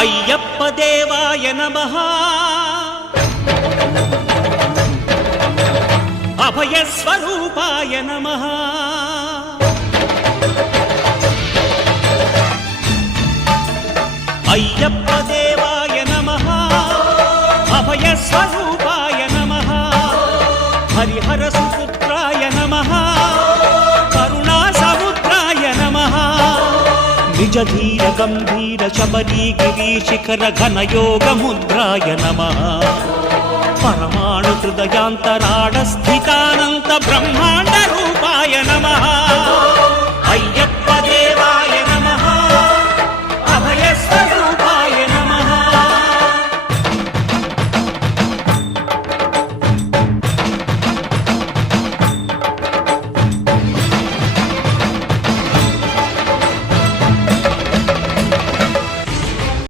అయ్యప్ప దేవాయ నమః అభయ స్వరూపాయ నమః అయ్యప్ప దేవాయ నమః అభయ స్వరూపాయ నమః హరిహర సుపుత్రాయ నమః కరుణా సముద్రాయ నమః నిజ ధీర గంభీర శబరీ గిరి శిఖర ఘన యోగ ముద్రాయ నమః పరమాణు హృదయాంతరాడ స్థితానంత బ్రహ్మాండ రూపాయ నమః